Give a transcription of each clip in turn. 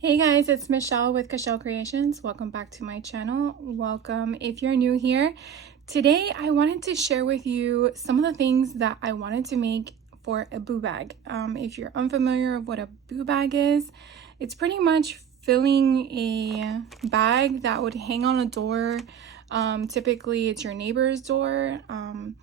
Hey guys, it's Michelle with Cashel Creations. Welcome back to my channel. Welcome if you're new here. Today I wanted to share with you some of the things that I wanted to make for a boo bag. If you're unfamiliar with what a boo bag is, it's pretty much filling a bag that would hang on a door. Typically it's your neighbor's door, and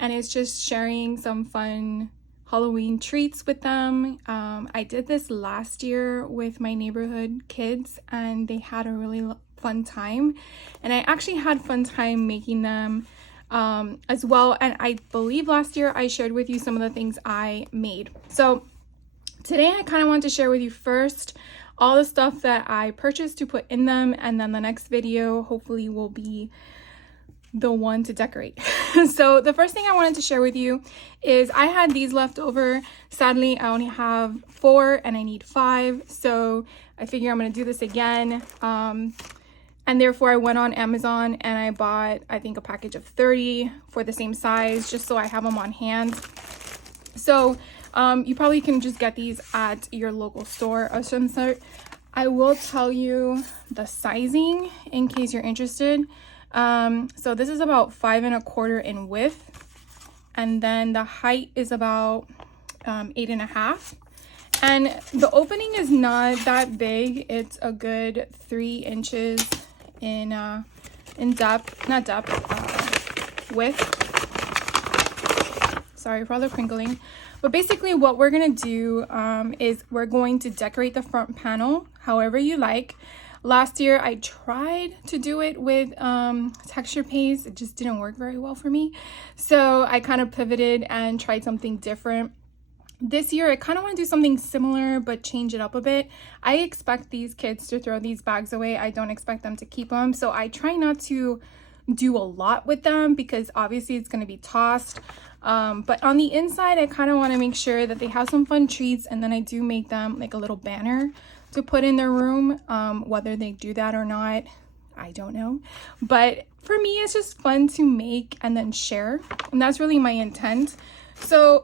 it's just sharing some fun Halloween treats with them. I did this last year with my neighborhood kids and they had a really fun time, and I actually had fun time making them as well. And I believe last year I shared with you some of the things I made. So today I kind of want to share with you first all the stuff that I purchased to put in them, and then the next video hopefully will be the one to decorate. So the first thing I wanted to share with you is I had these left over. Sadly, I only have 4 and I need 5. So I figure I'm going to do this again. And therefore I went on Amazon and I bought, I think, a package of 30 for the same size, just so I have them on hand. So you probably can just get these at your local store of some sort. I will tell you the sizing in case you're interested. So this is about 5 1/4 in width, and then the height is about 8 1/2, and the opening is not that big. It's a good 3 inches in depth, not depth, width. Sorry for all the crinkling. But basically what we're gonna do is we're going to decorate the front panel however you like. Last year I tried to do it with texture paste. It just didn't work very well for me. So I kind of pivoted and tried something different. This year I kind of want to do something similar but change it up a bit. I expect these kids to throw these bags away. I don't expect them to keep them. So I try not to do a lot with them because obviously it's going to be tossed. But on the inside I kind of want to make sure that they have some fun treats, and then I do make them like a little banner to put in their room. Whether they do that or not, I don't know, but for me it's just fun to make and then share, and that's really my intent. So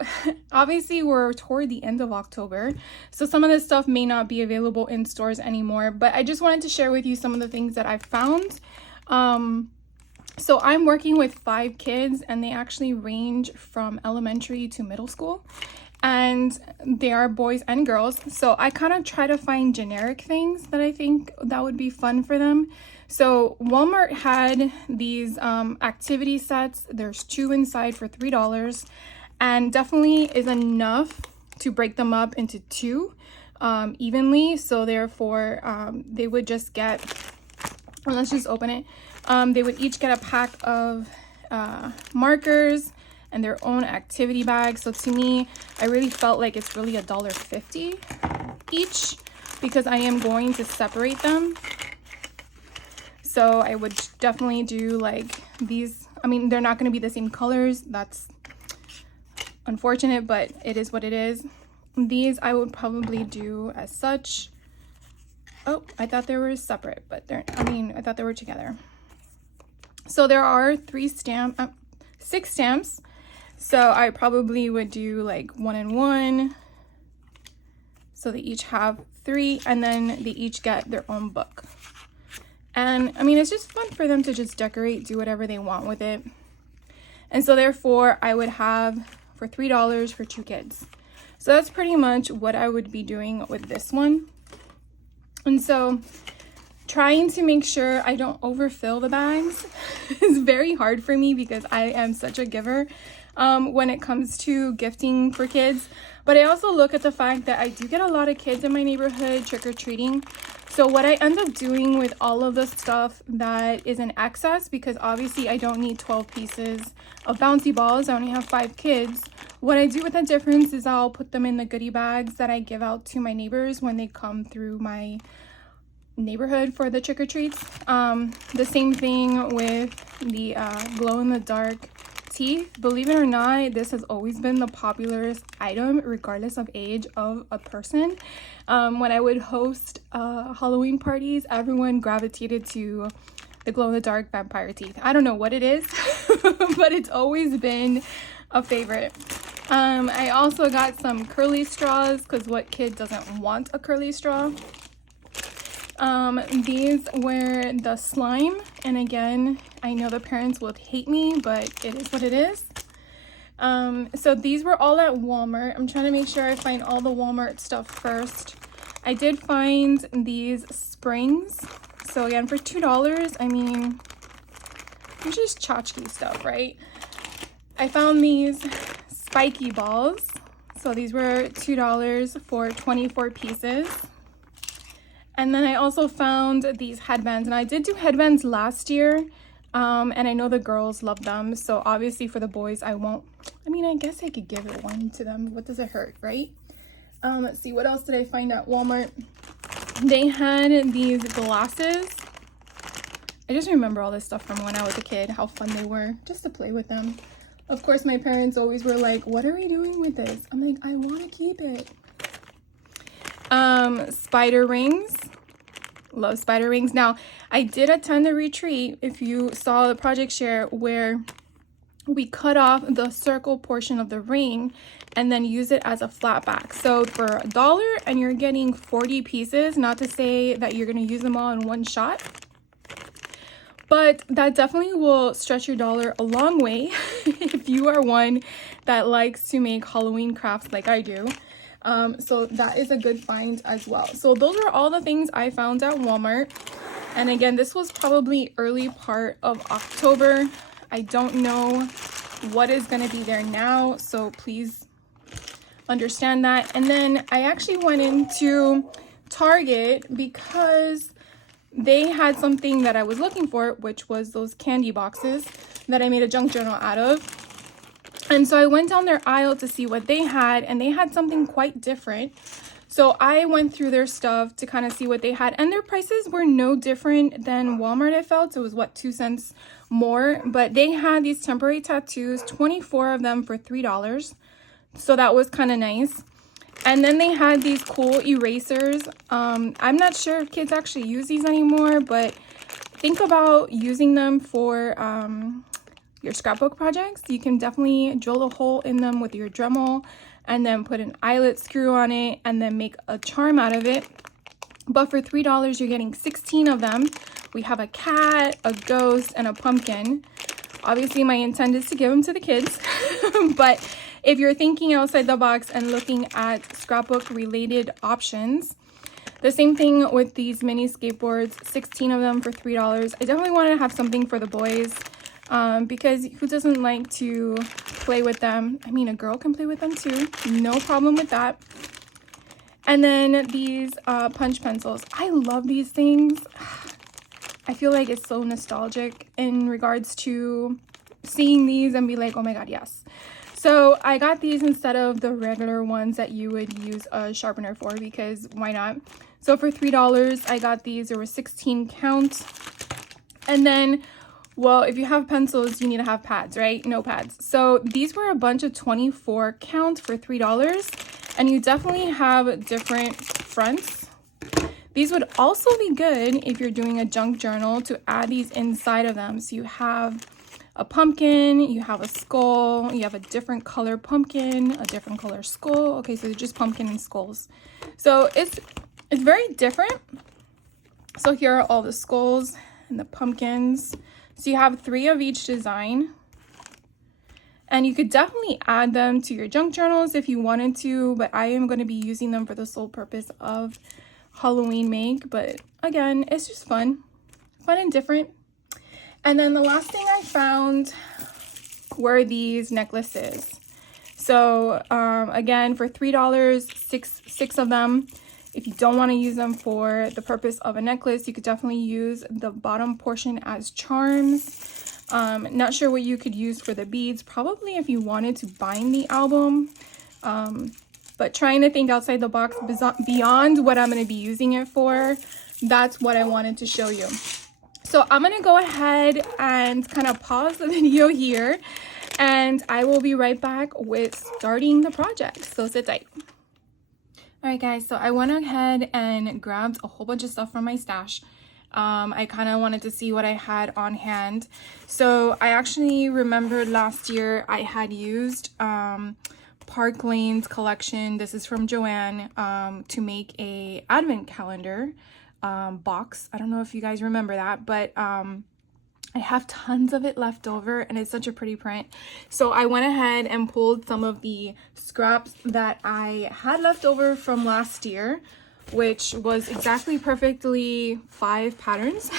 obviously we're toward the end of October, so some of this stuff may not be available in stores anymore, but I just wanted to share with you some of the things that I found. So I'm working with 5 kids, and they actually range from elementary to middle school, and they are boys and girls. So I kind of try to find generic things that I think that would be fun for them. So Walmart had these activity sets. There's 2 inside for $3, and definitely is enough to break them up into 2 evenly. So therefore they would just get, well, let's just open it. They would each get a pack of markers and their own activity bag. So to me, I really felt like it's really $1.50 each, because I am going to separate them. So I would definitely do like these. I mean, they're not going to be the same colors. That's unfortunate, but it is what it is. These I would probably do as such. Oh, I thought they were separate, but I thought they were together. So there are 6 stamps. So I probably would do like 1 and 1. So they each have 3, and then they each get their own book. And I mean, it's just fun for them to just decorate, do whatever they want with it. And so therefore I would have for $3 for 2 kids. So that's pretty much what I would be doing with this one. And so trying to make sure I don't overfill the bags is very hard for me, because I am such a giver when it comes to gifting for kids. But I also look at the fact that I do get a lot of kids in my neighborhood trick-or-treating. So what I end up doing with all of the stuff that is in excess, because obviously I don't need 12 pieces of bouncy balls, I only have 5 kids. What I do with the difference is I'll put them in the goodie bags that I give out to my neighbors when they come through my neighborhood for the trick-or-treats. The same thing with the glow-in-the-dark tea. Believe it or not, this has always been the popularest item regardless of age of a person. When I would host Halloween parties, everyone gravitated to the glow-in-the-dark vampire teeth. I don't know what it is, but it's always been a favorite. I also got some curly straws, because what kid doesn't want a curly straw? These were the slime, and again, I know the parents will hate me, but it is what it is. So these were all at Walmart. I'm trying to make sure I find all the Walmart stuff first. I did find these springs. So again, for $2, I mean, it's just tchotchke stuff, right? I found these spiky balls. So these were $2 for 24 pieces. And then I also found these headbands, and I did do headbands last year, and I know the girls love them. So obviously for the boys, I won't. I mean, I guess I could give it one to them. What does it hurt, right? Let's see, what else did I find at Walmart? They had these glasses. I just remember all this stuff from when I was a kid, how fun they were just to play with them. Of course, my parents always were like, what are we doing with this? I'm like, I want to keep it. Spider rings. Love spider rings. Now, I did attend a retreat, if you saw the project share, where we cut off the circle portion of the ring and then use it as a flat back. So for $1 and you're getting 40 pieces, not to say that you're going to use them all in one shot, but that definitely will stretch your dollar a long way if you are one that likes to make Halloween crafts like I do. So that is a good find as well. So those are all the things I found at Walmart. And again, this was probably early part of October. I don't know what is going to be there now, so please understand that. And then I actually went into Target because they had something that I was looking for, which was those candy boxes that I made a junk journal out of. And so I went down their aisle to see what they had, and they had something quite different. So I went through their stuff to kind of see what they had, and their prices were no different than Walmart, I felt. It was, what, 2 cents more? But they had these temporary tattoos, 24 of them for $3. So that was kind of nice. And then they had these cool erasers. I'm not sure if kids actually use these anymore, but think about using them for your scrapbook projects. You can definitely drill a hole in them with your Dremel and then put an eyelet screw on it and then make a charm out of it. But for $3, you're getting 16 of them. We have a cat, a ghost, and a pumpkin. Obviously, my intent is to give them to the kids. But if you're thinking outside the box and looking at scrapbook related options, the same thing with these mini skateboards, 16 of them for $3. I definitely wanted to have something for the boys. Because who doesn't like to play with them? I mean, a girl can play with them too. No problem with that. And then these punch pencils. I love these things. I feel like it's so nostalgic in regards to seeing these and be like, oh my god, yes. So I got these instead of the regular ones that you would use a sharpener for, because why not? So for $3, I got these. There were 16 count. And then, well, if you have pencils, you need to have pads, right? No pads. So these were a bunch of 24 count for $3, and you definitely have different fronts. These would also be good if you're doing a junk journal to add these inside of them. So you have a pumpkin, you have a skull, you have a different color pumpkin, a different color skull. Okay, so they're just pumpkin and skulls. So it's very different. So here are all the skulls and the pumpkins. So you have 3 of each design, and you could definitely add them to your junk journals if you wanted to, but I am going to be using them for the sole purpose of Halloween make. But again, it's just fun and different. And then the last thing I found were these necklaces. So again, for $3, six of them. If you don't want to use them for the purpose of a necklace, you could definitely use the bottom portion as charms. Not sure what you could use for the beads. Probably if you wanted to bind the album. But trying to think outside the box beyond what I'm going to be using it for. That's what I wanted to show you. So I'm going to go ahead and kind of pause the video here. And I will be right back with starting the project. So sit tight. Alright guys, so I went ahead and grabbed a whole bunch of stuff from my stash. I kind of wanted to see what I had on hand. So I actually remembered last year I had used Park Lane's collection. This is from Joann, to make a advent calendar. box. I don't know if you guys remember that, but I have tons of it left over and it's such a pretty print. So I went ahead and pulled some of the scraps that I had left over from last year, which was exactly perfectly 5 patterns.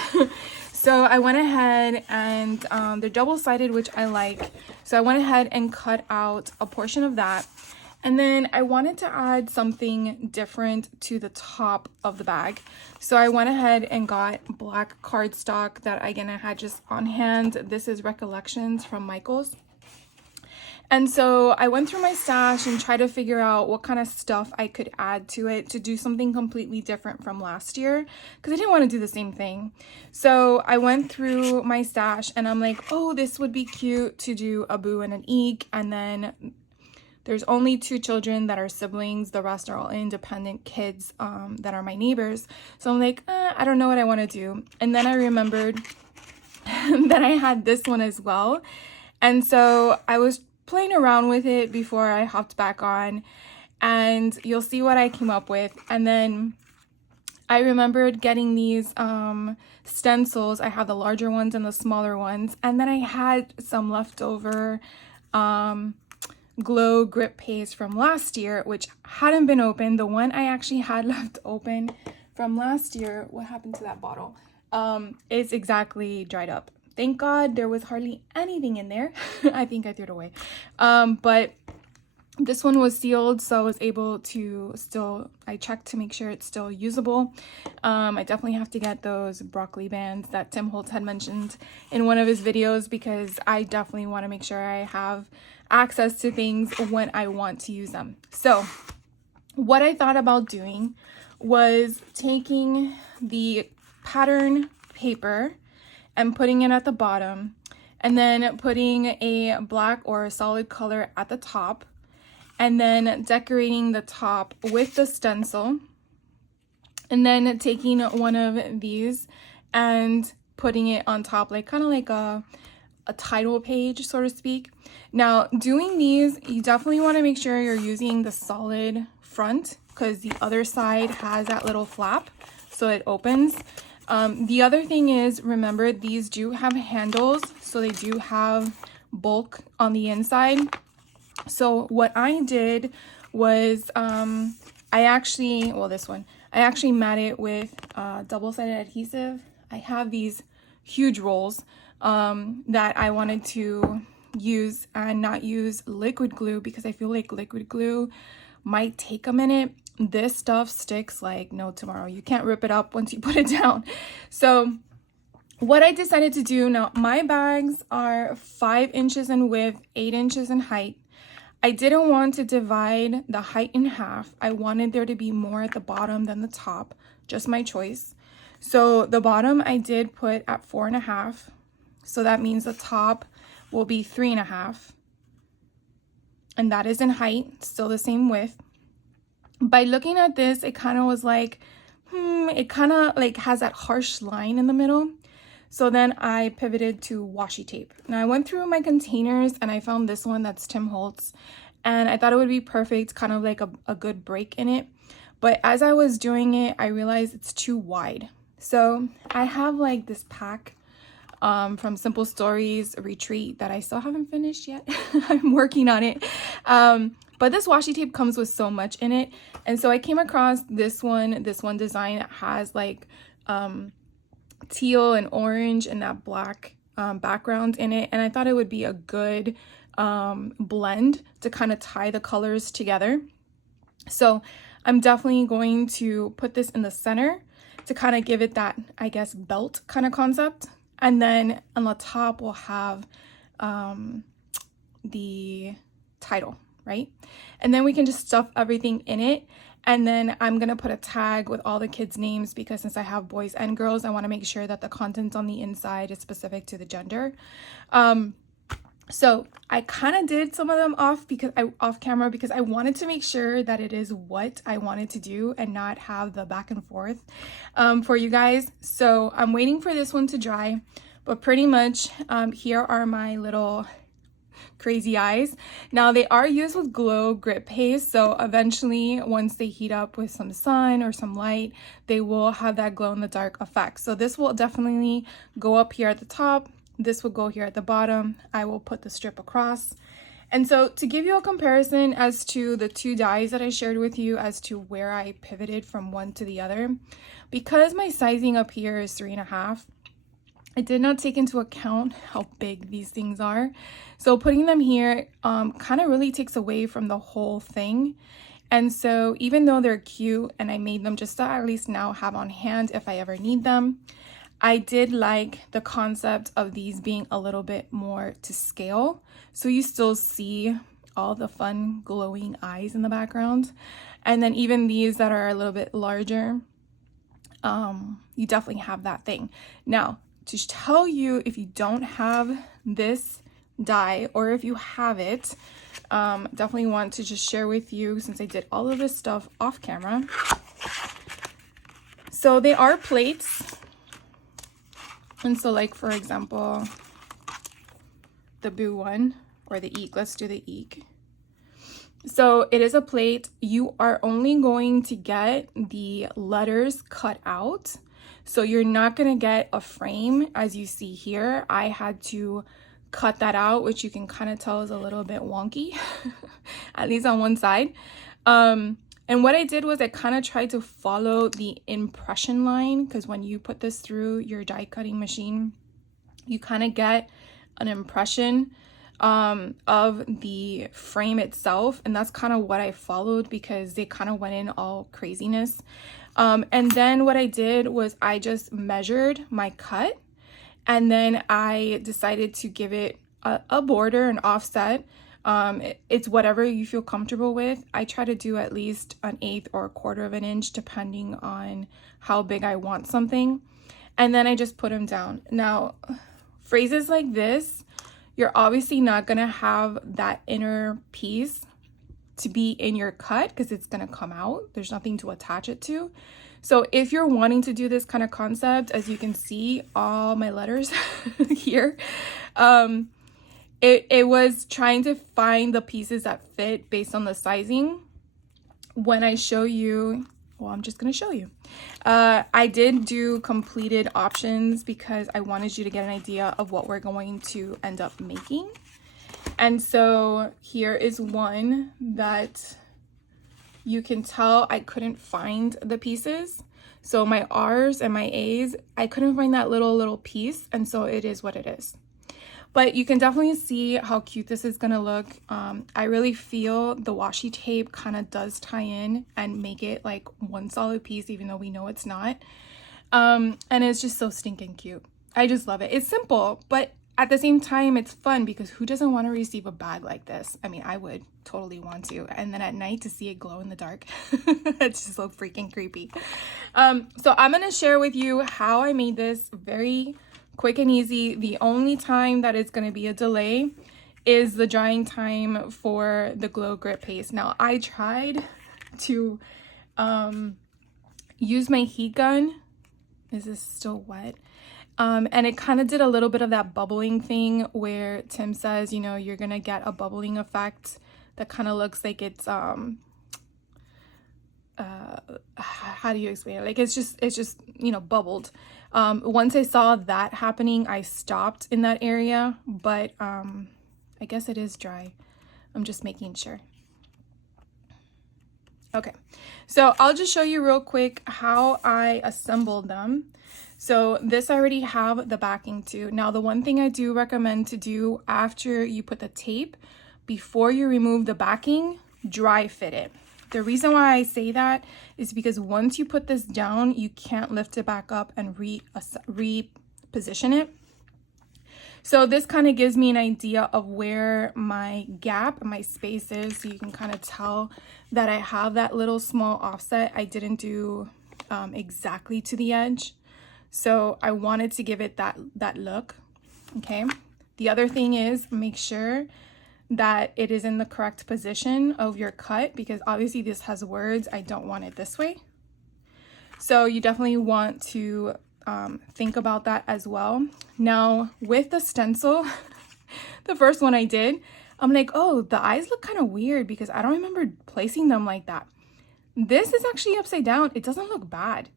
So I went ahead and they're double-sided, which I like. So I went ahead and cut out a portion of that. And then I wanted to add something different to the top of the bag. So I went ahead and got black cardstock that again I had just on hand. This is Recollections from Michaels. And so I went through my stash and tried to figure out what kind of stuff I could add to it to do something completely different from last year, because I didn't want to do the same thing. So I went through my stash and I'm like, oh, this would be cute to do a Boo and an Eek. And then there's only 2 children that are siblings. The rest are all independent kids that are my neighbors. So I'm like, I don't know what I want to do. And then I remembered that I had this one as well. And so I was playing around with it before I hopped back on, and you'll see what I came up with. And then I remembered getting these stencils. I have the larger ones and the smaller ones, and then I had some leftover glow grip paste from last year, which hadn't been opened. The one I actually had left open from last year, what happened to that bottle? It's exactly dried up. Thank God there was hardly anything in there. I think I threw it away. But this one was sealed, so I was able to I checked to make sure it's still usable. I definitely have to get those broccoli bands that Tim Holtz had mentioned in one of his videos, because I definitely want to make sure I have access to things when I want to use them. So what I thought about doing was taking the pattern paper and putting it at the bottom, and then putting a black or a solid color at the top, and then decorating the top with the stencil, and then taking one of these and putting it on top, like kind of like a title page, so to speak. Now, doing these, you definitely want to make sure you're using the solid front, because the other side has that little flap so it opens. The other thing is, remember, these do have handles, so they do have bulk on the inside. So what I did was I actually mat it with double-sided adhesive. I have these huge rolls that I wanted to use and not use liquid glue, because I feel like liquid glue might take a minute. This stuff sticks like no tomorrow. You can't rip it up once you put it down. So what I decided to do, now my bags are 5 inches in width, 8 inches in height. I didn't want to divide the height in half. I wanted there to be more at the bottom than the top, just my choice. So the bottom I did put at 4.5. So that means the top will be 3.5. And that is in height, still the same width. By looking at this, it kind of was like, it kind of like has that harsh line in the middle. So then I pivoted to washi tape. Now I went through my containers and I found this one that's Tim Holtz, and I thought it would be perfect, kind of like a good break in it. But as I was doing it, I realized it's too wide. So I have like this pack from Simple Stories Retreat that I still haven't finished yet. I'm working on it. But this washi tape comes with so much in it. And so I came across this one design that has like teal and orange and that black background in it. And I thought it would be a good blend to kind of tie the colors together. So I'm definitely going to put this in the center to kind of give it that, I guess, belt kind of concept. And then on the top we'll have the title, right? And then we can just stuff everything in it. And then I'm gonna put a tag with all the kids' names, because since I have boys and girls, I wanna make sure that the content on the inside is specific to the gender. So I kind of did some of them off camera because I wanted to make sure that it is what I wanted to do and not have the back and forth for you guys. So I'm waiting for this one to dry, but pretty much here are my little crazy eyes. Now they are used with glow grit paste, so eventually once they heat up with some sun or some light, they will have that glow in the dark effect. So this will definitely go up here at the top, this will go here at the bottom. I will put the strip across. And so to give you a comparison as to the two dyes that I shared with you as to where I pivoted from one to the other, because my sizing up here is 3.5, I did not take into account how big these things are. So putting them here kind of really takes away from the whole thing. And so even though they're cute and I made them just to at least now have on hand if I ever need them, I did like the concept of these being a little bit more to scale. So you still see all the fun glowing eyes in the background. And then even these that are a little bit larger, you definitely have that thing. Now, to tell you if you don't have this dye or if you have it, definitely want to just share with you since I did all of this stuff off camera. So they are plates. And so like, for example, the Boo one or the Eek, let's do the Eek. So it is a plate. You are only going to get the letters cut out. So you're not going to get a frame as you see here. I had to cut that out, which you can kind of tell is a little bit wonky, at least on one side. And what I did was I kind of tried to follow the impression line, because when you put this through your die cutting machine, you kind of get an impression of the frame itself. And that's kind of what I followed because they kind of went in all craziness. And then what I did was I just measured my cut, and then I decided to give it a border, an offset. It's whatever you feel comfortable with. I try to do at least 1/8 or 1/4 of an inch depending on how big I want something. And then I just put them down. Now, phrases like this, you're obviously not going to have that inner piece to be in your cut because it's going to come out. There's nothing to attach it to. So if you're wanting to do this kind of concept, as you can see, all my letters here, it was trying to find the pieces that fit based on the sizing. When I show you, well, I'm just going to show you. I did do completed options because I wanted you to get an idea of what we're going to end up making. And so here is one that you can tell I couldn't find the pieces. So my R's and my A's, I couldn't find that little piece. And so it is what it is. But you can definitely see how cute this is gonna look. I really feel the washi tape kind of does tie in and make it like one solid piece, even though we know it's not. And it's just so stinking cute. I just love it. It's simple, but at the same time, it's fun because who doesn't want to receive a bag like this? I mean, I would totally want to. And then at night to see it glow in the dark, it's just so freaking creepy. So I'm going to share with you how I made this very quick and easy. The only time that it's going to be a delay is the drying time for the glow grit paste. Now, I tried to use my heat gun. Is this still wet? And it kind of did a little bit of that bubbling thing where Tim says, you know, you're going to get a bubbling effect that kind of looks like it's, how do you explain it? Like, it's just, you know, bubbled. Once I saw that happening, I stopped in that area, but, I guess it is dry. I'm just making sure. Okay. So I'll just show you real quick how I assembled them. So this I already have the backing to. Now, the one thing I do recommend to do after you put the tape, before you remove the backing, dry fit it. The reason why I say that is because once you put this down, you can't lift it back up and reposition it. So this kind of gives me an idea of where my gap, my space is. So you can kind of tell that I have that little small offset. I didn't do exactly to the edge. So I wanted to give it that look, okay? The other thing is make sure that it is in the correct position of your cut because obviously this has words. I don't want it this way. So you definitely want to think about that as well. Now with the stencil, the first one I did, I'm like, oh, the eyes look kind of weird because I don't remember placing them like that. This is actually upside down. It doesn't look bad.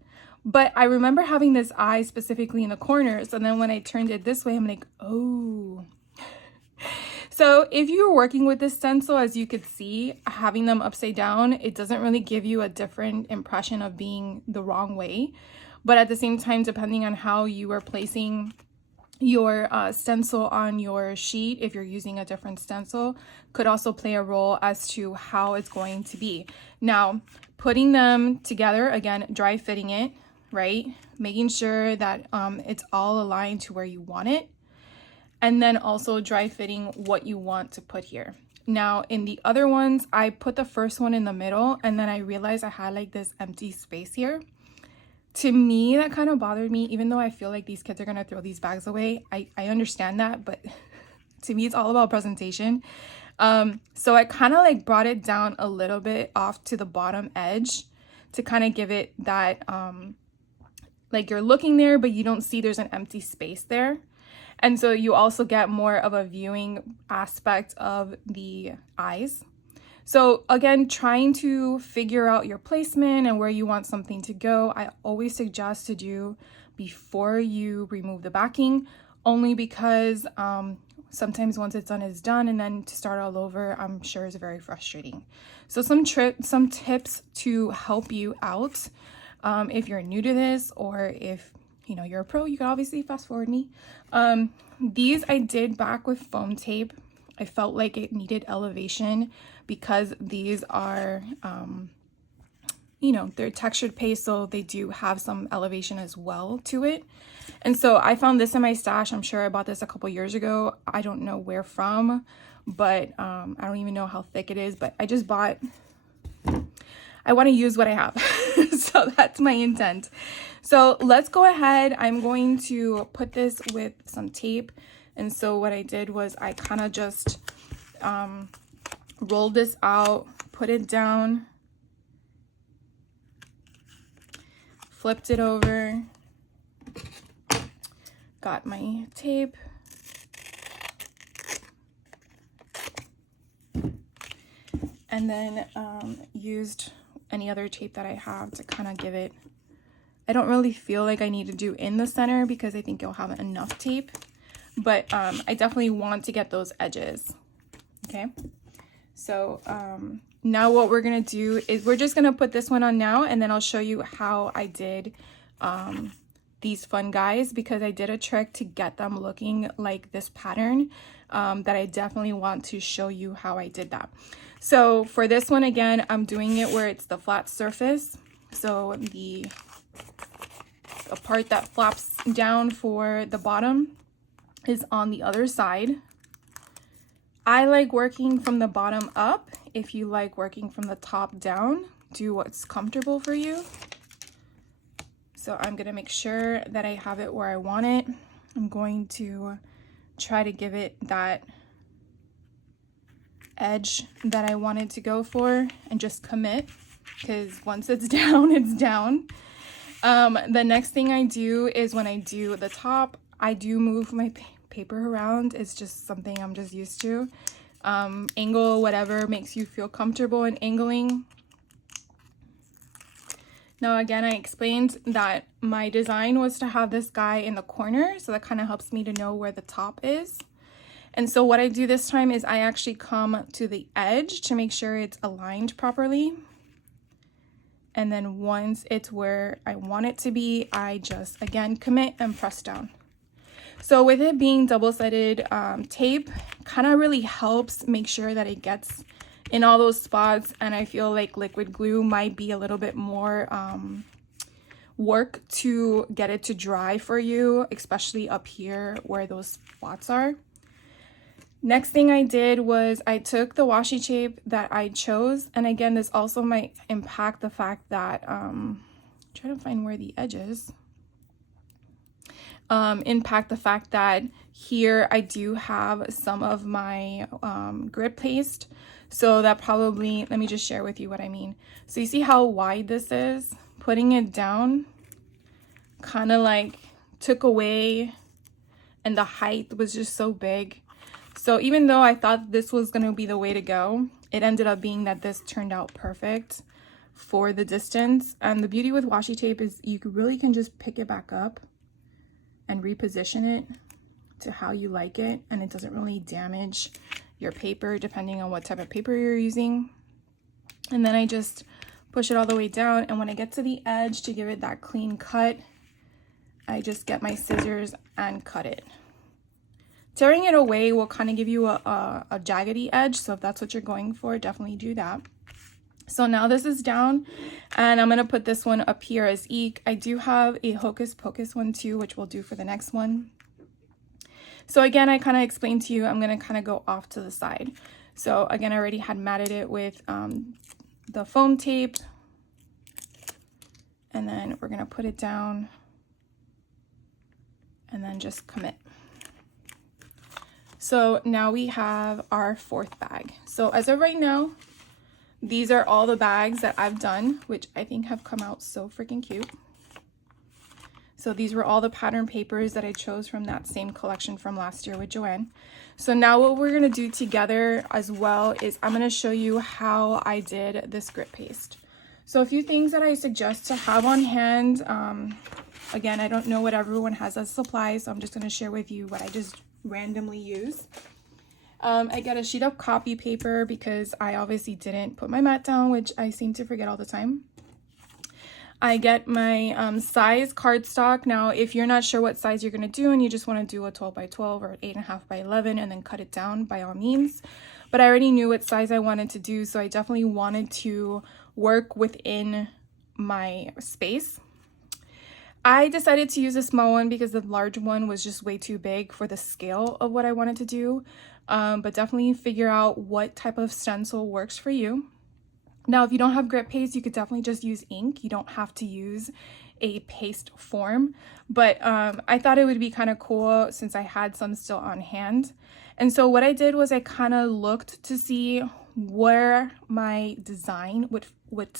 But I remember having this eye specifically in the corners. And then when I turned it this way, I'm like, oh. So if you're working with this stencil, as you could see, having them upside down, it doesn't really give you a different impression of being the wrong way. But at the same time, depending on how you are placing your stencil on your sheet, if you're using a different stencil, could also play a role as to how it's going to be. Now, putting them together, again, dry fitting it, right? Making sure that it's all aligned to where you want it. And then also dry fitting what you want to put here. Now, in the other ones, I put the first one in the middle, and then I realized I had like this empty space here. To me, that kind of bothered me, even though I feel like these kids are gonna throw these bags away. I understand that, but to me, it's all about presentation. So I kind of like brought it down a little bit off to the bottom edge to kind of give it that, like you're looking there, but you don't see there's an empty space there. And so you also get more of a viewing aspect of the eyes. So again, trying to figure out your placement and where you want something to go, I always suggest to do before you remove the backing, only because sometimes once it's done, and then to start all over, I'm sure is very frustrating. So some tips to help you out if you're new to this, or if you're a pro, you can obviously fast forward me. These I did back with foam tape. I felt like it needed elevation because these are, they're textured paste, so they do have some elevation as well to it. And so I found this in my stash. I'm sure I bought this a couple years ago. I don't know where from, but I don't even know how thick it is, but I just bought, I want to use what I have. So that's my intent. So let's go ahead. I'm going to put this with some tape. And so what I did was I kind of just rolled this out, put it down, flipped it over, got my tape, and then used any other tape that I have to kind of give it. I don't really feel like I need to do in the center because I think you'll have enough tape, but I definitely want to get those edges. Okay, so now what we're gonna do is we're just gonna put this one on now, and then I'll show you how I did these fun guys, because I did a trick to get them looking like this pattern that I definitely want to show you how I did that. So for this one, again, I'm doing it where it's the flat surface. So the part that flaps down for the bottom is on the other side. I like working from the bottom up. If you like working from the top down, do what's comfortable for you. So I'm gonna make sure that I have it where I want it. I'm going to try to give it that edge that I wanted to go for and just commit, because once it's down, it's down. The next thing I do is when I do the top, I do move my paper around. It's just something I'm just used to. Angle whatever makes you feel comfortable in angling. Now again, I explained that my design was to have this guy in the corner, so that kind of helps me to know where the top is. And so what I do this time is I actually come to the edge to make sure it's aligned properly. And then once it's where I want it to be, I just, again, commit and press down. So with it being double-sided tape, kind of really helps make sure that it gets in all those spots. And I feel like liquid glue might be a little bit more work to get it to dry for you, especially up here where those spots are. Next thing I did was I took the washi tape that I chose, and again, this also might impact the fact that try to find where the edge is. Impact the fact that here I do have some of my grit paste, so that probably, let me just share with you what I mean. So you see how wide this is? Putting it down kind of like took away, and the height was just so big. So even though I thought this was going to be the way to go, it ended up being that this turned out perfect for the distance. And the beauty with washi tape is you really can just pick it back up and reposition it to how you like it, and it doesn't really damage your paper depending on what type of paper you're using. And then I just push it all the way down, and when I get to the edge to give it that clean cut, I just get my scissors and cut it. Tearing it away will kind of give you a jaggedy edge, so if that's what you're going for, definitely do that. So now this is down, and I'm going to put this one up here as Eek. I do have a Hocus Pocus one too, which we'll do for the next one. So again, I kind of explained to you, I'm going to kind of go off to the side. So again, I already had matted it with the foam tape, and then we're going to put it down and then just commit. So now we have our fourth bag. So as of right now, these are all the bags that I've done, which I think have come out so freaking cute. So these were all the pattern papers that I chose from that same collection from last year with Joanne. So now what we're going to do together as well is I'm going to show you how I did this grit paste. So a few things that I suggest to have on hand. Again, I don't know what everyone has as supplies, so I'm just going to share with you what I just randomly use. I get a sheet of copy paper because I obviously didn't put my mat down, which I seem to forget all the time. I get my size cardstock. Now, if you're not sure what size you're going to do and you just want to do a 12 by 12 or 8.5 by 11 and then cut it down, by all means. But I already knew what size I wanted to do, so I definitely wanted to work within my space. I decided to use a small one because the large one was just way too big for the scale of what I wanted to do. But definitely figure out what type of stencil works for you. Now, if you don't have grit paste, you could definitely just use ink. You don't have to use a paste form, but I thought it would be kind of cool since I had some still on hand. And so what I did was I kind of looked to see where my design would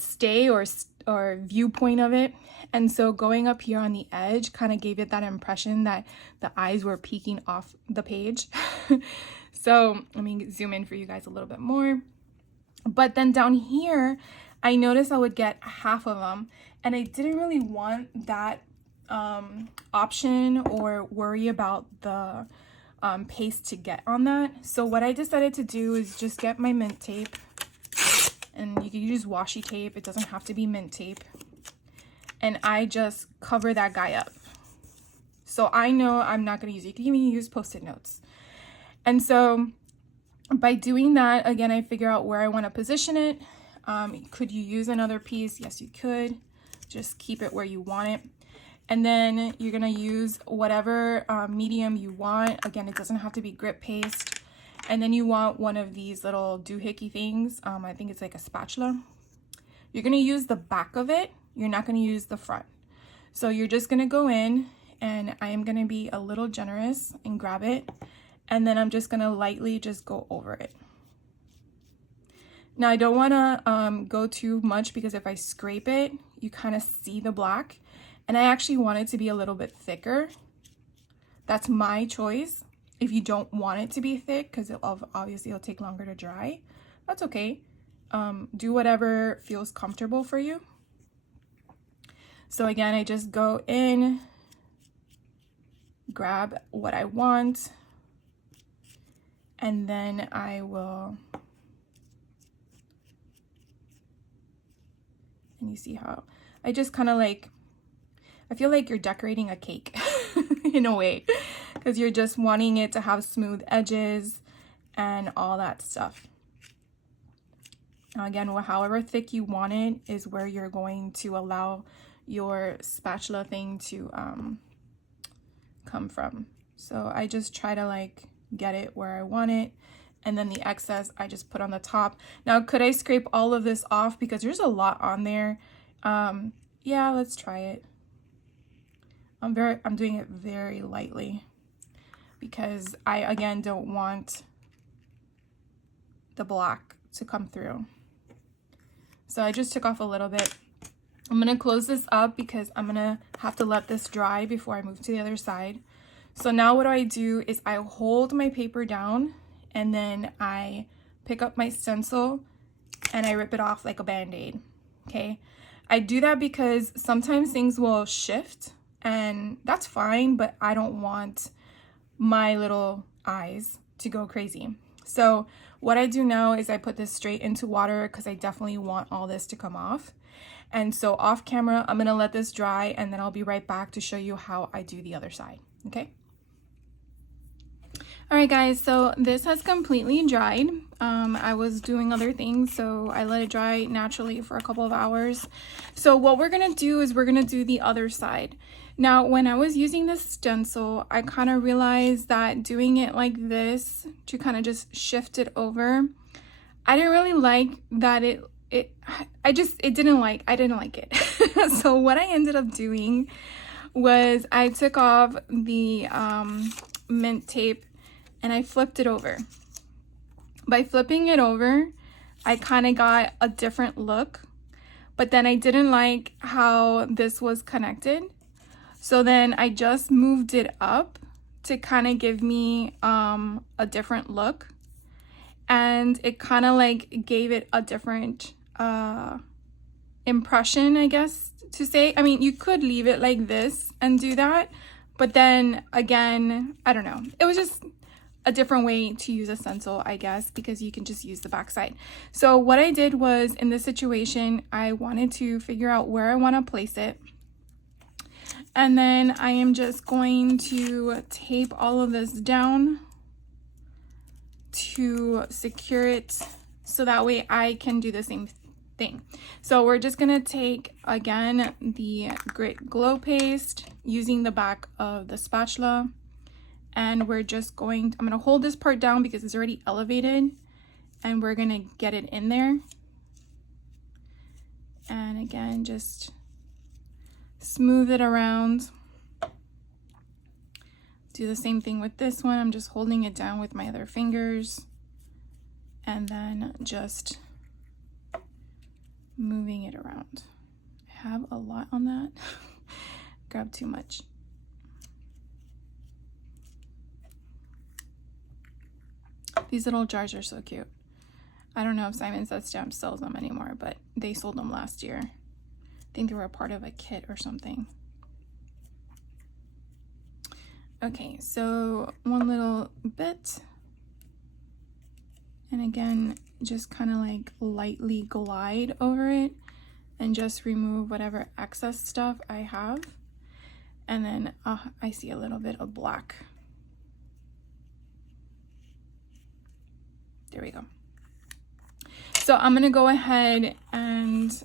stay or viewpoint of it. And so going up here on the edge kind of gave it that impression that the eyes were peeking off the page. So let me zoom in for you guys a little bit more. But then down here, I noticed I would get half of them, and I didn't really want that option or worry about the paste to get on that. So what I decided to do is just get my mint tape, and you can use washi tape. It doesn't have to be mint tape. And I just cover that guy up. So I know I'm not going to use it. You can even use Post-it notes. And so by doing that, again, I figure out where I want to position it. Could you use another piece? Yes, you could. Just keep it where you want it. And then you're going to use whatever medium you want. Again, it doesn't have to be grit paste. And then you want one of these little doohickey things. I think it's like a spatula. You're going to use the back of it. You're not going to use the front. So you're just going to go in, and I am going to be a little generous and grab it. And then I'm just going to lightly just go over it. Now I don't want to go too much because if I scrape it, you kind of see the black. And I actually want it to be a little bit thicker. That's my choice. If you don't want it to be thick, because obviously it'll take longer to dry, that's okay. Do whatever feels comfortable for you. So again, I just go in, grab what I want, and then I will, and you see how I just kind of like, I feel like you're decorating a cake in a way, because you're just wanting it to have smooth edges and all that stuff. Now again, however thick you want it is where you're going to allow your spatula thing to come from. So I just try to like get it where I want it, and then the excess I just put on the top. Now, could I scrape all of this off because there's a lot on there? Yeah, let's try it. I'm doing it very lightly because I again don't want the black to come through. So I just took off a little bit. I'm gonna close this up because I'm gonna have to let this dry before I move to the other side. So now what do is I hold my paper down and then I pick up my stencil and I rip it off like a band-aid, okay? I do that because sometimes things will shift and that's fine, but I don't want my little eyes to go crazy. So what I do now is I put this straight into water because I definitely want all this to come off. And so off camera, I'm gonna let this dry and then I'll be right back to show you how I do the other side, okay? All right guys, so this has completely dried. I was doing other things, so I let it dry naturally for a couple of hours. So what we're gonna do is we're gonna do the other side. Now, when I was using this stencil, I kind of realized that doing it like this to kind of just shift it over, I didn't really like that I didn't like it. So what I ended up doing was I took off the mint tape and I flipped it over. By flipping it over, I kind of got a different look, but then I didn't like how this was connected. So then I just moved it up to kind of give me a different look, and it kind of like gave it a different impression, I guess to say. I mean, you could leave it like this and do that, but then again, I don't know. It was just a different way to use a stencil, I guess, because you can just use the back side. So what I did was, in this situation, I wanted to figure out where I want to place it. And then I am just going to tape all of this down to secure it so that way I can do the same thing. So we're just gonna take, again, the Grit Glow Paste using the back of the spatula. And we're just I'm gonna hold this part down because it's already elevated, and we're gonna get it in there. And again, just smooth it around. Do the same thing with this one. I'm just holding it down with my other fingers and then just moving it around. I have a lot on that. Grab too much. These little jars are so cute. I don't know if Simon Says Stamps sells them anymore, but they sold them last year. I think they were a part of a kit or something. Okay, so one little bit. And again, just kind of like lightly glide over it and just remove whatever excess stuff I have. And then I see a little bit of black. There we go. So I'm gonna go ahead and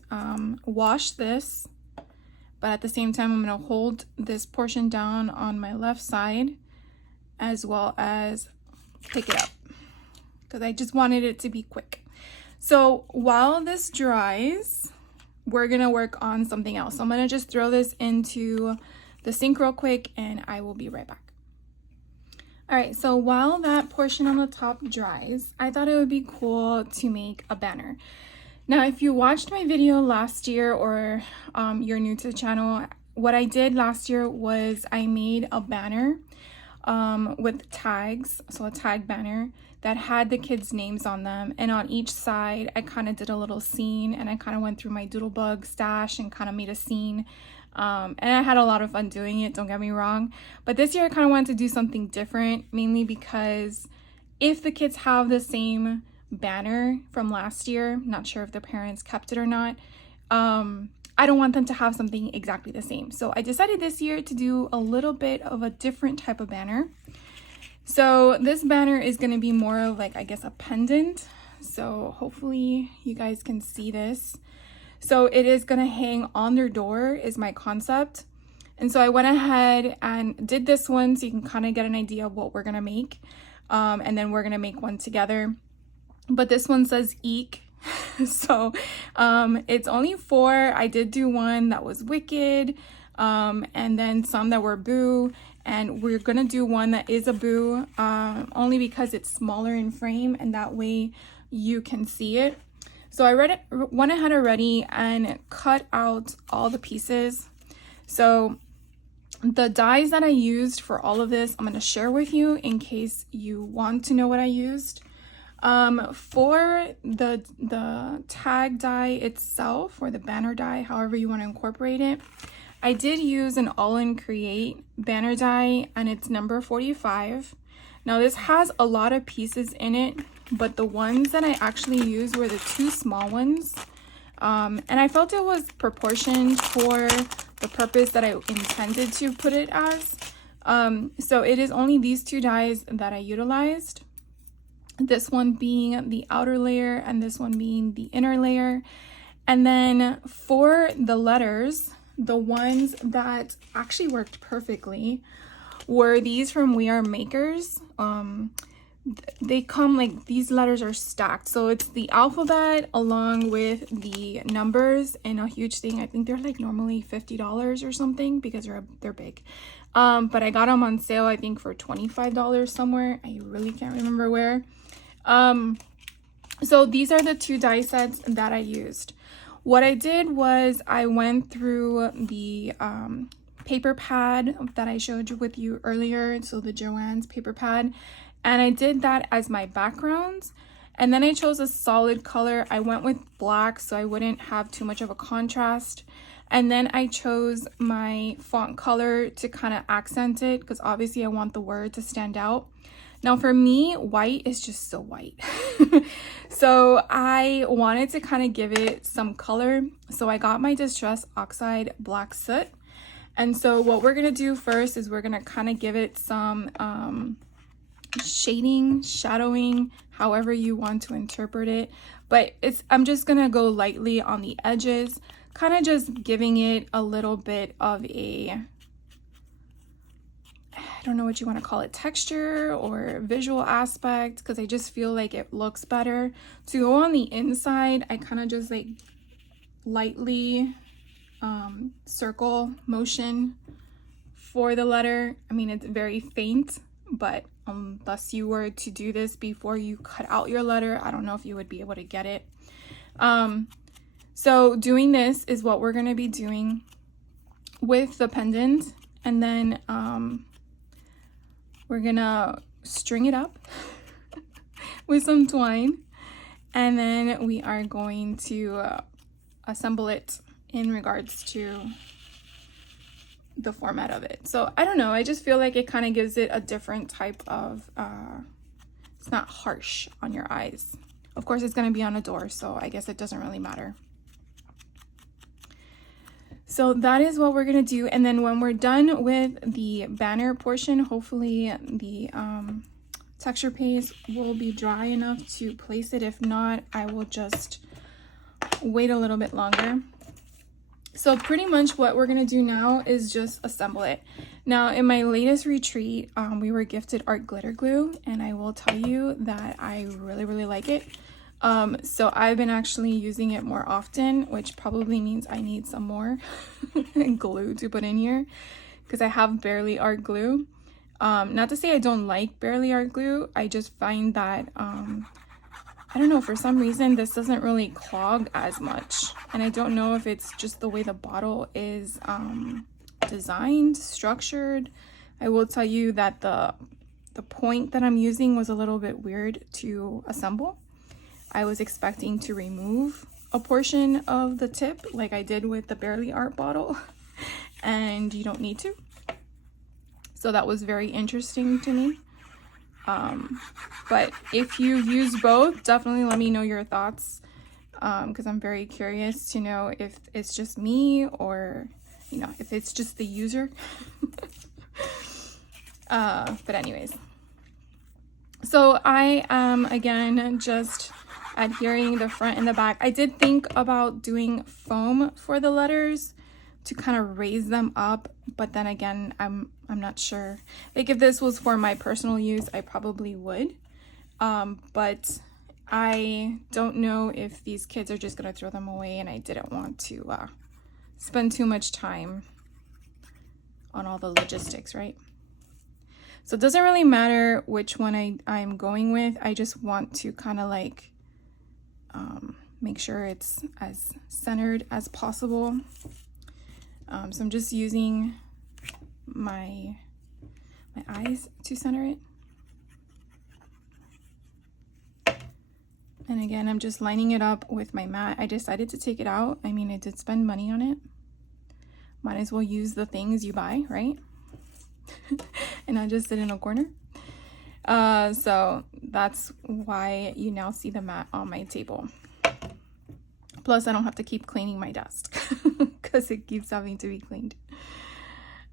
wash this, but at the same time, I'm gonna hold this portion down on my left side as well as pick it up because I just wanted it to be quick. So while this dries, we're gonna work on something else. So I'm gonna just throw this into the sink real quick and I will be right back. All right, so while that portion on the top dries, I thought it would be cool to make a banner. Now, if you watched my video last year or you're new to the channel, what I did last year was I made a banner with tags, so a tag banner that had the kids' names on them. And on each side, I kind of did a little scene and I kind of went through my Doodlebug stash and kind of made a scene. And I had a lot of fun doing it, don't get me wrong. But this year I kind of wanted to do something different, mainly because if the kids have the same banner from last year, not sure if the parents kept it or not, I don't want them to have something exactly the same. So I decided this year to do a little bit of a different type of banner. So this banner is going to be more of like, I guess, a pendant. So hopefully you guys can see this. So it is going to hang on their door is my concept. And so I went ahead and did this one so you can kind of get an idea of what we're going to make. And then we're going to make one together. But this one says Eek. So it's only 4. I did do one that was Wicked, and then some that were Boo. And we're going to do one that is a Boo, only because it's smaller in frame and that way you can see it. So I went ahead already and cut out all the pieces. So The dyes that I used for all of this, I'm going to share with you in case you want to know what I used. For the tag dye itself, or the banner dye, however you want to incorporate it, I did use an All-In Create banner dye, and it's number 45. Now this has a lot of pieces in it, but the ones that I actually used were the 2 small ones. And I felt it was proportioned for the purpose that I intended to put it as. So it is only these 2 dyes that I utilized. This one being the outer layer and this one being the inner layer. And then for the letters, the ones that actually worked perfectly were these from We Are Makers. They come like, these letters are stacked, so it's the alphabet along with the numbers in a huge thing. I think they're like normally $50 or something because they're big. But I got them on sale, I think for $25 somewhere. I really can't remember where. So these are the 2 die sets that I used. What I did was I went through the paper pad that I showed you with you earlier, so the Joann's paper pad, and I did that as my background. And then I chose a solid color. I went with black so I wouldn't have too much of a contrast. And then I chose my font color to kind of accent it, because obviously I want the word to stand out. Now for me, white is just so white. So I wanted to kind of give it some color. So I got my Distress Oxide Black Soot. And so what we're going to do first is we're going to kind of give it some shading, shadowing, however you want to interpret it. But I'm just going to go lightly on the edges, kind of just giving it a little bit of a, I don't know what you want to call it, texture or visual aspect, because I just feel like it looks better. To go on the inside, I kind of just like lightly circle motion for the letter. I mean, it's very faint, but unless you were to do this before you cut out your letter, I don't know if you would be able to get it. So doing this is what we're going to be doing with the pendant, and then we're gonna string it up with some twine, and then we are going to assemble it in regards to the format of it. So I don't know, I just feel like it kind of gives it a different type of it's not harsh on your eyes. Of course it's going to be on a door, so I guess it doesn't really matter. So that is what we're going to do. And then when we're done with the banner portion, hopefully the texture paste will be dry enough to place it. If not, I will just wait a little bit longer. So pretty much what we're going to do now is just assemble it. Now in my latest retreat, we were gifted art glitter glue, and I will tell you that I really like it. So I've been actually using it more often, which probably means I need some more glue to put in here, because I have Bearly Art glue. Not to say I don't like Bearly Art glue, I just find that I don't know, for some reason this doesn't really clog as much, and I don't know if it's just the way the bottle is designed, structured. I will tell you that the point that I'm using was a little bit weird to assemble. I was expecting to remove a portion of the tip like I did with the Bearly Art bottle, and you don't need to. So that was very interesting to me. But if you use both, definitely let me know your thoughts, because I'm very curious to know if it's just me or, you know, if it's just the user. But anyways, so I am again just adhering the front and the back. I did think about doing foam for the letters to kind of raise them up, but then again, I'm not sure. Like if this was for my personal use, I probably would, but I don't know if these kids are just gonna throw them away, and I didn't want to spend too much time on all the logistics, right? So it doesn't really matter which one I'm going with. I just want to kind of like make sure it's as centered as possible. So I'm just using my eyes to center it. And again, I'm just lining it up with my mat. I decided to take it out. I mean, I did spend money on it. Might as well use the things you buy, right? And not just sit in a corner. So that's why you now see the mat on my table. Plus, I don't have to keep cleaning my desk because it keeps having to be cleaned.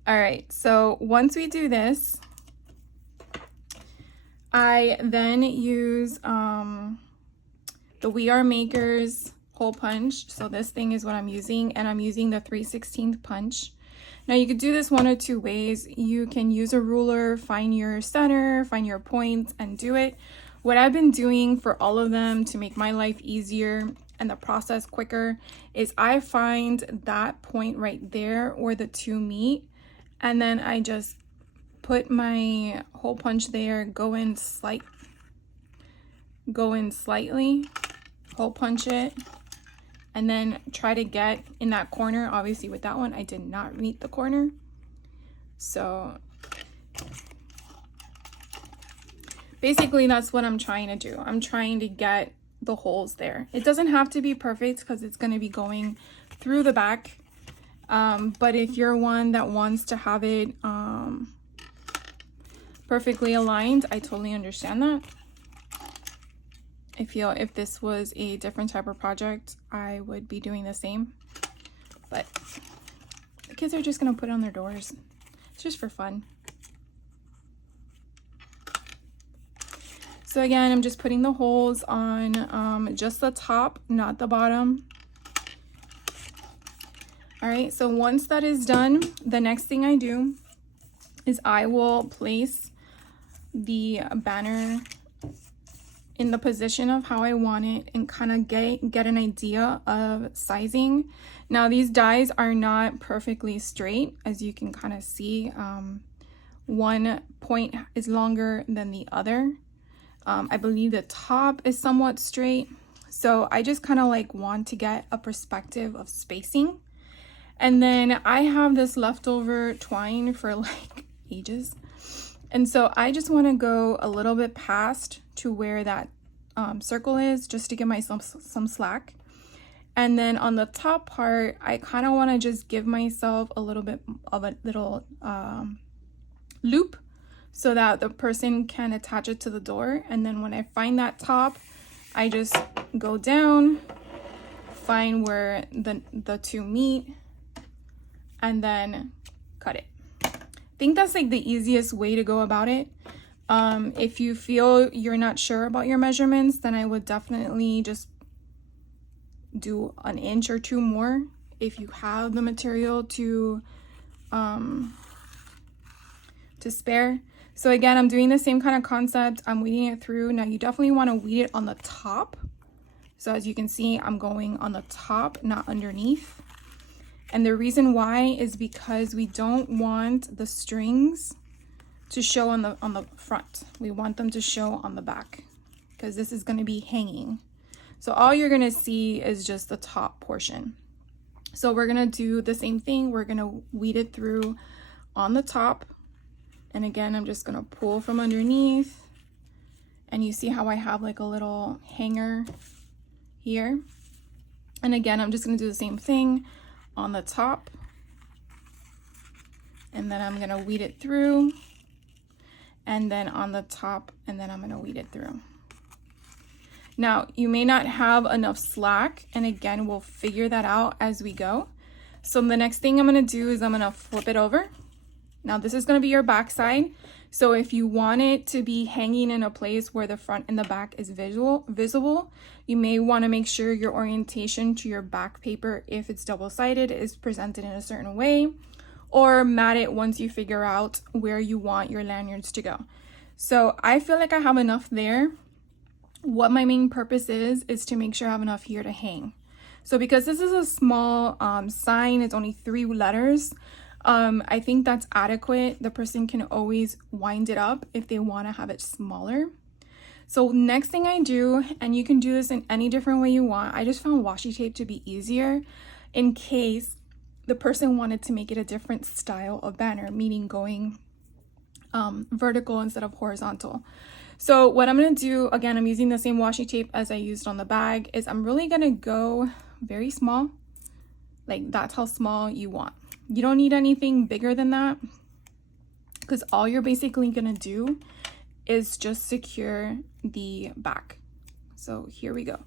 All right, so once we do this, I then use the We Are Makers hole punch. So this thing is what I'm using, and I'm using the 3/16 punch. Now you could do this one of two ways. You can use a ruler, find your center, find your points, and do it. What I've been doing for all of them to make my life easier and the process quicker is I find that point right there where the two meet, and then I just put my hole punch there, go in slightly, hole punch it, and then try to get in that corner. Obviously with that one, I did not meet the corner. So basically that's what I'm trying to do. I'm trying to get the holes there. It doesn't have to be perfect because it's going to be going through the back. But if you're one that wants to have it perfectly aligned, I totally understand that. I feel if this was a different type of project, I would be doing the same. But the kids are just going to put it on their doors. It's just for fun. So again, I'm just putting the holes on just the top, not the bottom. All right, so once that is done, the next thing I do is I will place the banner in the position of how I want it and kind of get an idea of sizing. Now these dies are not perfectly straight, as you can kind of see. One point is longer than the other. I believe the top is somewhat straight. So I just kind of like want to get a perspective of spacing. And then I have this leftover twine for like ages. And so I just want to go a little bit past to where that circle is, just to give myself some slack. And then on the top part, I kind of want to just give myself a little bit of a little loop so that the person can attach it to the door. And then when I find that top, I just go down, find where the two meet, and then cut it. I think that's like the easiest way to go about it. If you feel you're not sure about your measurements, then I would definitely just do an inch or two more if you have the material to spare. So again, I'm doing the same kind of concept. I'm weeding it through. Now you definitely want to weed it on the top. So as you can see, I'm going on the top, not underneath. And the reason why is because we don't want the strings to show on the front. We want them to show on the back because this is going to be hanging. So all you're going to see is just the top portion. So we're going to do the same thing. We're going to weed it through on the top. And again, I'm just going to pull from underneath. And you see how I have like a little hanger here. And again, I'm just going to do the same thing on the top. And then I'm going to weed it through. And then on the top, and then I'm going to weed it through. Now, you may not have enough slack, and again, we'll figure that out as we go. So the next thing I'm going to do is I'm going to flip it over. Now, this is going to be your back side. So if you want it to be hanging in a place where the front and the back is visible, you may want to make sure your orientation to your back paper, if it's double-sided, is presented in a certain way, or mat it once you figure out where you want your lanyards to go. So I feel like I have enough there. What my main purpose is to make sure I have enough here to hang. So because this is a small sign, it's only 3 letters, I think that's adequate. The person can always wind it up if they want to have it smaller. So next thing I do, and you can do this in any different way you want, I just found washi tape to be easier in case the person wanted to make it a different style of banner, meaning going vertical instead of horizontal. So what I'm going to do, again, I'm using the same washi tape as I used on the bag, is I'm really going to go very small. Like, that's how small you want. You don't need anything bigger than that, because all you're basically going to do is just secure the back. So here we go.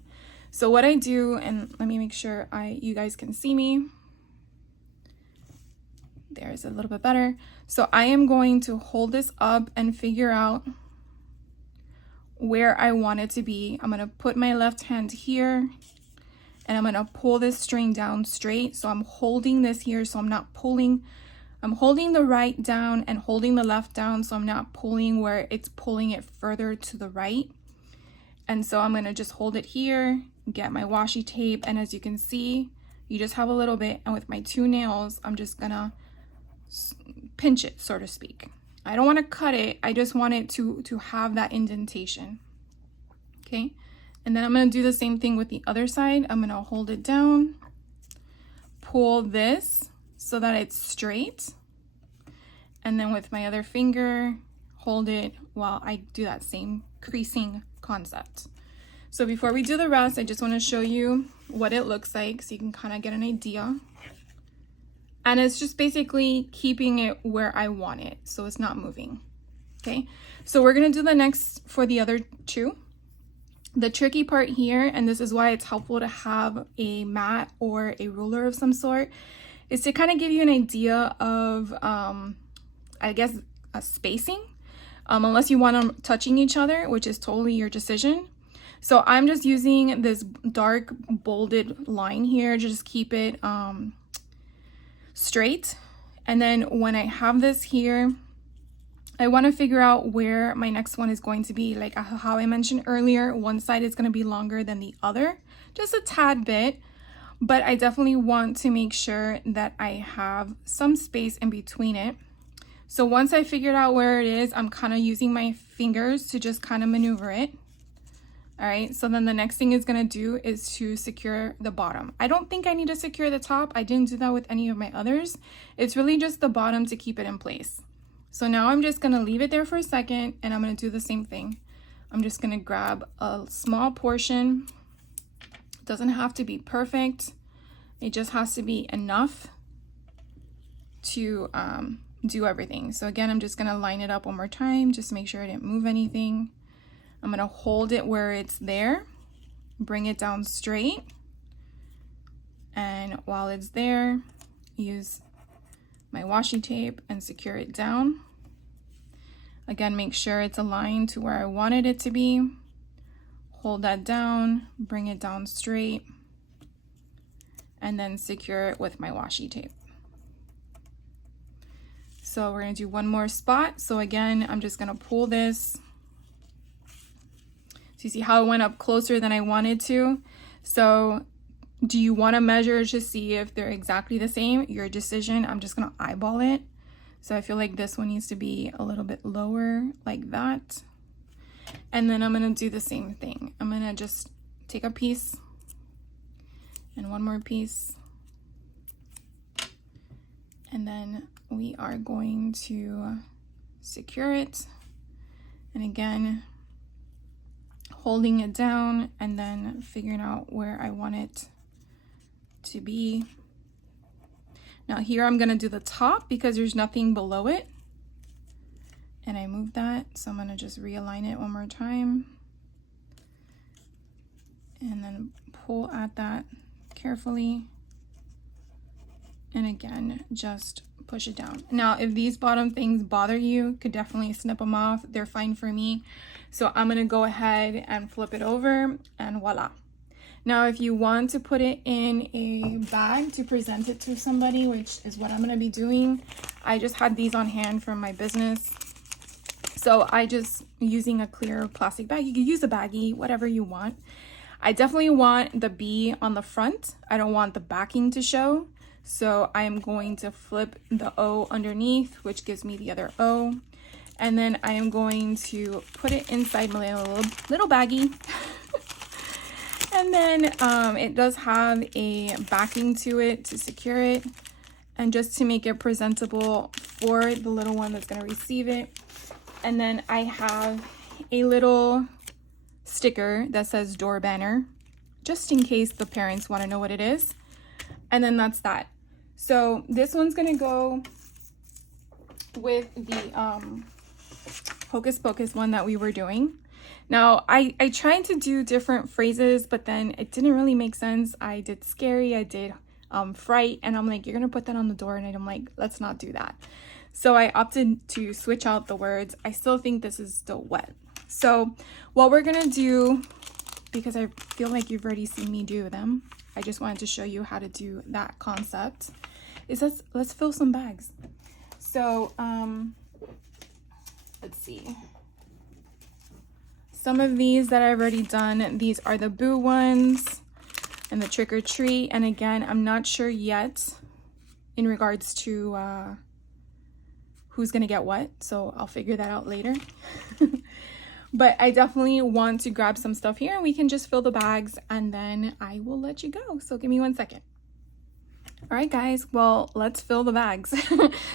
So what I do, and let me make sure you guys can see me. There's a little bit better. So I am going to hold this up and figure out where I want it to be. I'm going to put my left hand here and I'm going to pull this string down straight. So I'm holding this here, so I'm not pulling. I'm holding the right down and holding the left down, so I'm not pulling where it's pulling it further to the right. And so I'm going to just hold it here, get my washi tape, and as you can see, you just have a little bit, and with my 2 nails, I'm just going to pinch it, so to speak. I don't want to cut it, I just want it to have that indentation. Okay, and then I'm going to do the same thing with the other side. I'm going to hold it down, pull this so that it's straight, and then with my other finger, hold it while I do that same creasing concept. So before we do the rest, I just want to show you what it looks like so you can kind of get an idea. And it's just basically keeping it where I want it, so it's not moving. Okay, so we're gonna do the next for the other 2. The tricky part here, and this is why it's helpful to have a mat or a ruler of some sort, is to kind of give you an idea of, I guess, a spacing, unless you want them touching each other, which is totally your decision. So I'm just using this dark bolded line here to just keep it straight. And then when I have this here, I want to figure out where my next one is going to be. Like how I mentioned earlier, one side is going to be longer than the other, just a tad bit, but I definitely want to make sure that I have some space in between it. So once I figured out where it is, I'm kind of using my fingers to just kind of maneuver it. All right, so then the next thing it's gonna do is to secure the bottom. I don't think I need to secure the top. I didn't do that with any of my others. It's really just the bottom to keep it in place. So now I'm just gonna leave it there for a second and I'm gonna do the same thing. I'm just gonna grab a small portion. It doesn't have to be perfect. It just has to be enough to do everything. So again, I'm just gonna line it up one more time, just make sure I didn't move anything. I'm gonna hold it where it's there, bring it down straight, and while it's there, use my washi tape and secure it down. Again, make sure it's aligned to where I wanted it to be. Hold that down, bring it down straight, and then secure it with my washi tape. So we're gonna do one more spot. So again, I'm just gonna pull this. You see how it went up closer than I wanted to? So do you want to measure to see if they're exactly the same? Your decision. I'm just going to eyeball it. So I feel like this one needs to be a little bit lower, like that. And then I'm going to do the same thing. I'm going to just take a piece and one more piece. And then we are going to secure it. And again, holding it down and then figuring out where I want it to be. Now here I'm gonna do the top because there's nothing below it. And I moved that, so I'm gonna just realign it one more time. And then pull at that carefully. And again, just push it down. Now, if these bottom things bother you, could definitely snip them off. They're fine for me. So I'm gonna go ahead and flip it over and voila. Now, if you want to put it in a bag to present it to somebody, which is what I'm gonna be doing, I just had these on hand from my business. So I just using a clear plastic bag. You can use a baggie, whatever you want. I definitely want the B on the front. I don't want the backing to show. So I am going to flip the O underneath, which gives me the other O. And then I am going to put it inside my little baggie. And then it does have a backing to it to secure it. and just to make it presentable for the little one that's going to receive it. And then I have a little sticker that says door banner, just in case the parents want to know what it is. And then that's that. So this one's going to go with the Hocus Pocus one that we were doing. Now, I tried to do different phrases, but then it didn't really make sense. I did scary, I did fright, and I'm like, you're gonna put that on the door, and I'm like, let's not do that. So I opted to switch out the words. I still think this is still wet. So what we're gonna do, because I feel like you've already seen me do them, I just wanted to show you how to do that concept, is let's fill some bags. So let's see. Some of these that I've already done, these are the Boo ones and the Trick or Treat. And again, I'm not sure yet in regards to who's gonna get what, so I'll figure that out later. But I definitely want to grab some stuff here and we can just fill the bags and then I will let you go. So give me 1 second. All right, guys, well, let's fill the bags.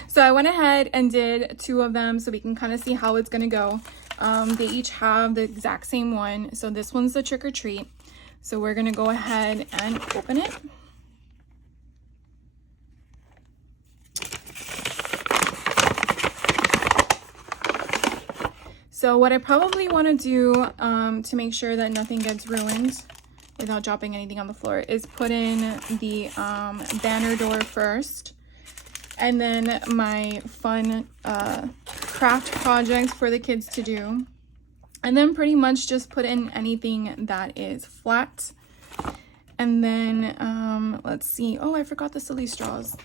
So I went ahead and did 2 of them so we can kind of see how it's gonna go. They each have the exact same one. So this one's the Trick or Treat. So we're gonna go ahead and open it. So what I probably want to do to make sure that nothing gets ruined without dropping anything on the floor is put in the banner door first, and then my fun craft projects for the kids to do, and then pretty much just put in anything that is flat. And then let's see, oh, I forgot the silly straws.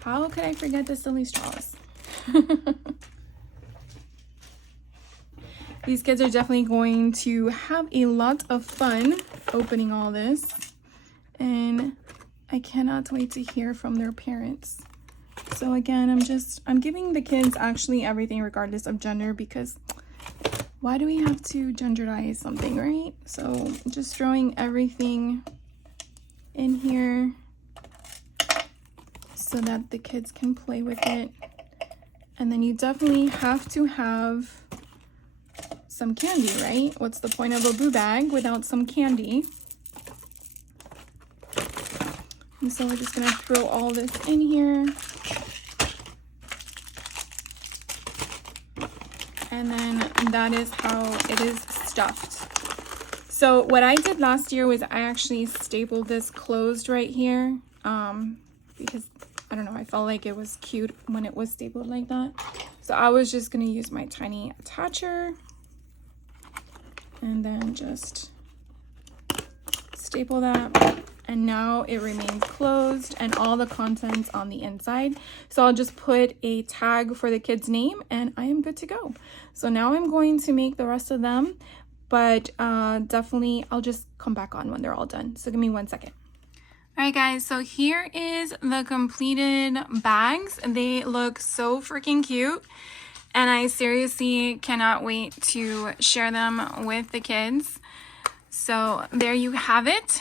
How could I forget the silly straws? These kids are definitely going to have a lot of fun opening all this, and I cannot wait to hear from their parents. So again, I'm giving the kids actually everything regardless of gender, because why do we have to genderize something, right? So just throwing everything in here so that the kids can play with it. And then you definitely have to have some candy, right? What's the point of a Boo bag without some candy? And so we're just gonna throw all this in here. And then that is how it is stuffed. So what I did last year was I actually stapled this closed right here, because I don't know, I felt like it was cute when it was stapled like that. So I was just gonna use my tiny attacher and then just staple that. And now it remains closed and all the contents on the inside. So I'll just put a tag for the kid's name and I am good to go. So now I'm going to make the rest of them, but definitely I'll just come back on when they're all done. So give me 1 second. All right, guys, so here is the completed bags. They look so freaking cute, and I seriously cannot wait to share them with the kids. So there you have it.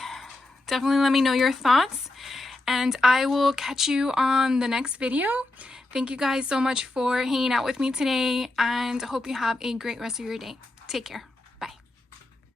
Definitely let me know your thoughts, and I will catch you on the next video. Thank you guys so much for hanging out with me today, and I hope you have a great rest of your day. Take care.